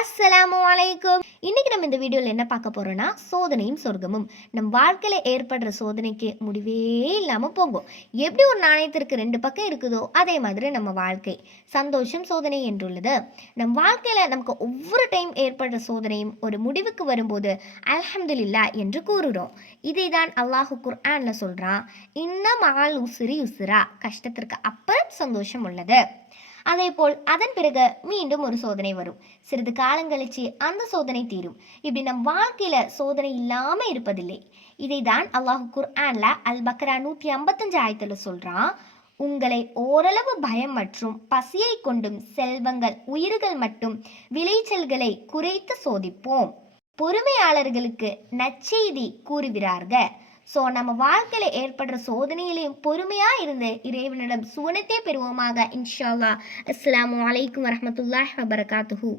அஸ்ஸலாமு அலைக்கும். இன்னைக்கு நம்ம இந்த வீடியோவில் என்ன பார்க்க போறோம்னா, சோதனையும் சொர்க்கமும். நம் வாழ்க்கையில் ஏற்படுற சோதனைக்கு முடிவே இல்லாமல் போகும். எப்படி ஒரு நாணயத்திற்கு ரெண்டு பக்கம் இருக்குதோ அதே மாதிரி நம்ம வாழ்க்கை சந்தோஷம் சோதனை என்றுள்ளது. நம் வாழ்க்கையில் நமக்கு ஒவ்வொரு டைம் ஏற்படுற சோதனையும் ஒரு முடிவுக்கு வரும்போது அல்ஹம்துலில்லாஹ் என்று கூறுறோம். இதை தான் அல்லாஹ் குர்ஆன்ல சொல்றான், இன்ன மஅல் உஸ்ரி யுஸ்ரா, கஷ்டத்திற்கு அப்புறம் சந்தோஷம் உள்ளது. அதே போல் அதன் பிறகு மீண்டும் ஒரு சோதனை வரும். சிறிது காலம் கழிச்சு அந்த சோதனை தீரும். இப்படி நம் வாழ்க்கையில சோதனை இல்லாம இருப்பதில்லை. இதை தான் அல்லாஹ் குர்ஆன்ல அல் பக்ரா 155 ஆயத்துல சொல்றான், உங்களை ஓரளவு பயம் மற்றும் பசியை கொண்டும் செல்வங்கள் உயிர்கள் மட்டும் விளைச்சல்களை குறைத்து சோதிப்போம். பொறுமையாளர்களுக்கு நற்செய்தி கூறுகிறார்கள். ஸோ நம்ம வாழ்க்கையில் ஏற்படுற சோதனையிலையும் பொறுமையாக இருந்து இறைவனிடம் சுவனத்தை பெறுவோமாக. இன்ஷா அல்லாஹ். அஸ்ஸலாமு அலைக்கும் வரஹ்மத்துல்லாஹி வபரகாத்துஹு.